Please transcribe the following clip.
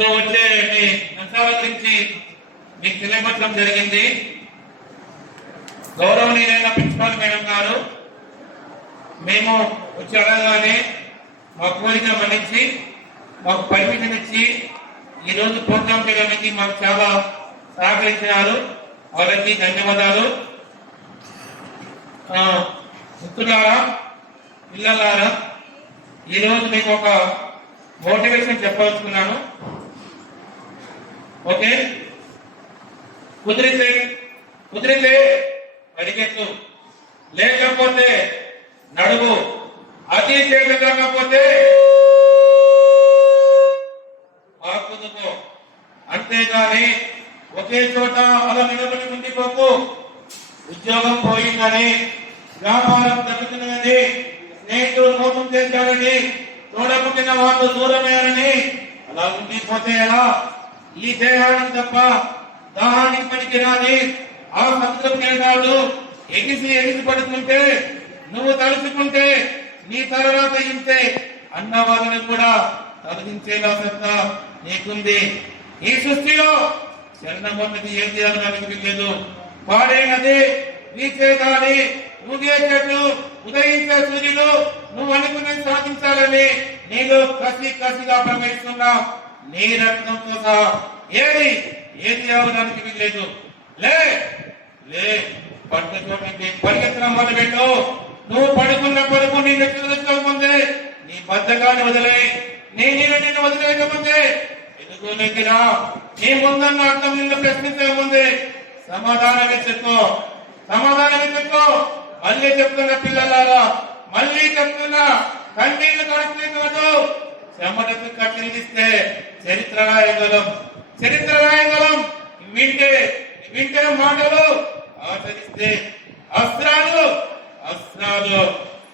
ఇప్పుడు వచ్చే మీ అంశాల గురించి మీకు తెలియపరచడం జరిగింది. గౌరవనీయులైన ప్రిన్సిపాల్ మేడం గారు మేము వచ్చి అడగగానే మా కోరిక మన్నించి మాకు పర్మిషన్ ఇచ్చి ఈరోజు ప్రోగ్రామ్ చేయడానికి మాకు చాలా సహకరించినారు. వారికి ధన్యవాదాలు. మిత్రులారా పిల్లలారా ఈరోజు మీకు ఒక మోటివేషన్ చెప్పదలుచుకున్నాను. ఓకే? కుదిరితే కుదిరితే పరిగెత్తు లేకపోతే నడువు అతి కాకపోతే ఆకుదుకో అంతేగాని ఒకే చోట అలా నిలబడి ఉండిపోకు. ఉద్యోగం పోయిందని వ్యాపారం తగ్గుతున్నదని స్నేహితులు మోసం చేశారని చూడపుట్టిన వాళ్ళు దూరమయ్యారని అలా ఉండిపోతే ఎలా? ఈ దేహానికి తప్ప దాహానికి పనికి రాని ఆ సముద్రం కేటాడు. ఎగిసి ఎగిసి పడుతుంటే నువ్వు తలుచుకుంటే నీ తర్వాత ఇంతే. అన్న వాళ్ళని కూడా తొలగించేలా సత్తా నీకుంది. ఈ సృష్టిలో చరణమన్నది ఏం చేయాలని అనిపించలేదు. పాడైనది వీచే గాలి ఊగే చెట్లు ఉదయించే సూర్యుడు నువ్వు అనుకునే సాధించాలని నీలో కసి కసిగా ప్రవేశిస్తున్నా నీ రత్నంతో సహా ఏది ఏది అవడానికి వీల్లేదు. లే లే పట్టు చోటి మొదలు పెట్టు నువ్వు పడుకున్న పడుకు నీ ముందే నీ బద్ధకాన్ని వదిలే నీ నీళ్ళు నిన్ను వదిలేకముందే ఎదుగు దగ్గర నీ ముందన్న అర్థం నిన్ను ప్రశ్నించక ముందే సమాధానం చెప్పుకో సమాధానం చెప్పుకో మళ్ళీ చెప్తున్న పిల్లలారా మళ్ళీ చెప్తున్నా కన్నీళ్ళు కడుపుతూ చెమటకు కట్టినిస్తే చరిత్ర రాయగలం చరిత్ర రాయగలం వింటే వింటే మాటలు ఆచరిస్తే అస్త్రాలు అస్త్రాలు